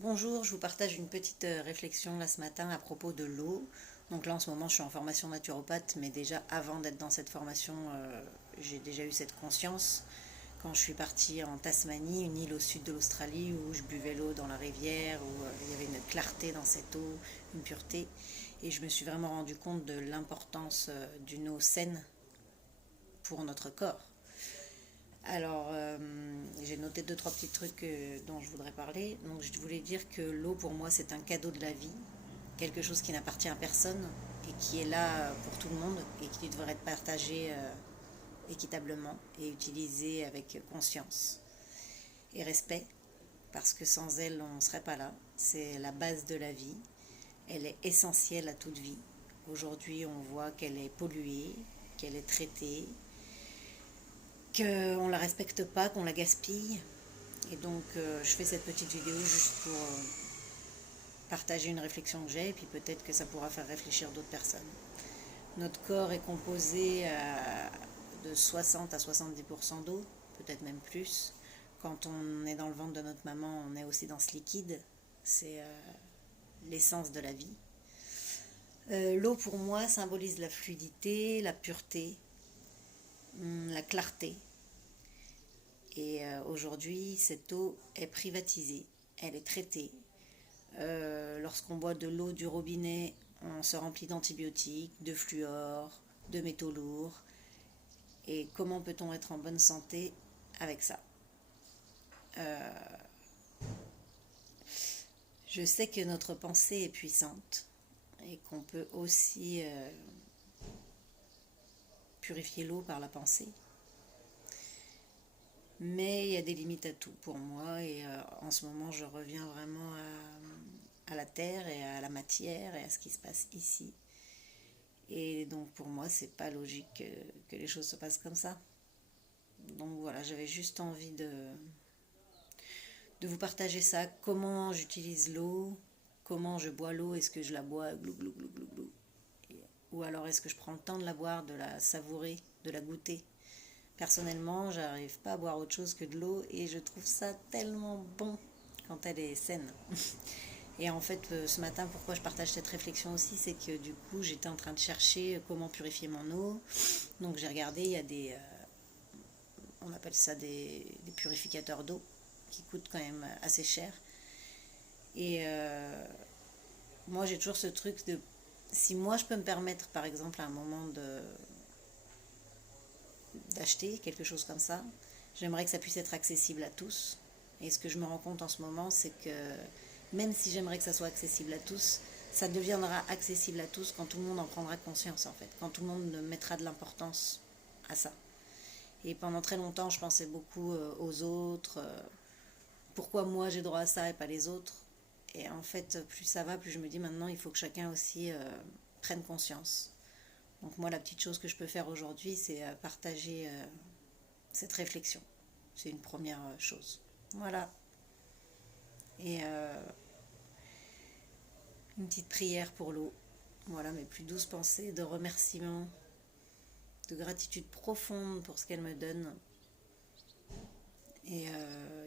Bonjour, je vous partage une petite réflexion là ce matin à propos de l'eau. Donc là en ce moment je suis en formation naturopathe, mais déjà avant d'être dans cette formation, j'ai déjà eu cette conscience. Quand je suis partie en Tasmanie, une île au sud de l'Australie, où je buvais l'eau dans la rivière, où il y avait une clarté dans cette eau, une pureté. Et je me suis vraiment rendu compte de l'importance d'une eau saine pour notre corps. Alors, j'ai noté deux, trois petits trucs dont je voudrais parler. Donc, je voulais dire que l'eau, pour moi, c'est un cadeau de la vie, quelque chose qui n'appartient à personne et qui est là pour tout le monde et qui devrait être partagé équitablement et utilisé avec conscience et respect, parce que sans elle, on ne serait pas là. C'est la base de la vie. Elle est essentielle à toute vie. Aujourd'hui, on voit qu'elle est polluée, qu'elle est traitée, qu'on ne la respecte pas, qu'on la gaspille. Et donc, je fais cette petite vidéo juste pour partager une réflexion que j'ai, et puis peut-être que ça pourra faire réfléchir d'autres personnes. Notre corps est composé de 60 à 70% d'eau, peut-être même plus. Quand on est dans le ventre de notre maman, on est aussi dans ce liquide. C'est l'essence de la vie. L'eau, pour moi, symbolise la fluidité, la pureté, la clarté. Et aujourd'hui, cette eau est privatisée, elle est traitée. Lorsqu'on boit de l'eau du robinet, on se remplit d'antibiotiques, de fluor, de métaux lourds. Et comment peut-on être en bonne santé avec ça? Je sais que notre pensée est puissante et qu'on peut aussi purifier l'eau par la pensée. Mais il y a des limites à tout pour moi et en ce moment je reviens vraiment à la terre et à la matière et à ce qui se passe ici. Et donc pour moi c'est pas logique que les choses se passent comme ça. Donc voilà, j'avais juste envie de vous partager ça, comment j'utilise l'eau, comment je bois l'eau, est-ce que je la bois glou glou glou glou glou, ou alors est-ce que je prends le temps de la boire, de la savourer, de la goûter. Personnellement, j'arrive pas à boire autre chose que de l'eau et je trouve ça tellement bon quand elle est saine. Et en fait, ce matin, pourquoi je partage cette réflexion aussi, c'est que du coup, j'étais en train de chercher comment purifier mon eau. Donc j'ai regardé, il y a on appelle ça des purificateurs d'eau qui coûtent quand même assez cher. Et moi, j'ai toujours ce truc de, si moi je peux me permettre, par exemple, à un moment d'acheter quelque chose comme ça, j'aimerais que ça puisse être accessible à tous. Et ce que je me rends compte en ce moment, c'est que même si j'aimerais que ça soit accessible à tous, ça deviendra accessible à tous quand tout le monde en prendra conscience, en fait, quand tout le monde mettra de l'importance à ça. Et pendant très longtemps, je pensais beaucoup aux autres, pourquoi moi j'ai droit à ça et pas les autres. Et en fait, plus ça va, plus je me dis maintenant, il faut que chacun aussi prenne conscience. Donc moi, la petite chose que je peux faire aujourd'hui, c'est partager cette réflexion. C'est une première chose. Voilà. Et une petite prière pour l'eau. Voilà, mes plus douces pensées de remerciement, de gratitude profonde pour ce qu'elle me donne. Et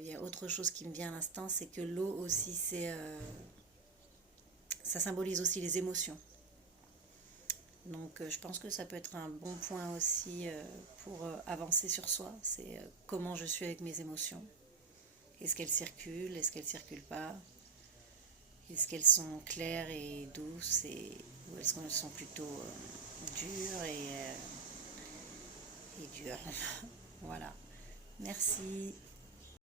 il y a autre chose qui me vient à l'instant, c'est que l'eau aussi, ça symbolise aussi les émotions. Donc je pense que ça peut être un bon point aussi pour avancer sur soi. C'est comment je suis avec mes émotions. Est-ce qu'elles circulent? Est-ce qu'elles ne circulent pas? Est-ce qu'elles sont claires et douces ou est-ce qu'elles sont plutôt dures et dures? Voilà. Merci.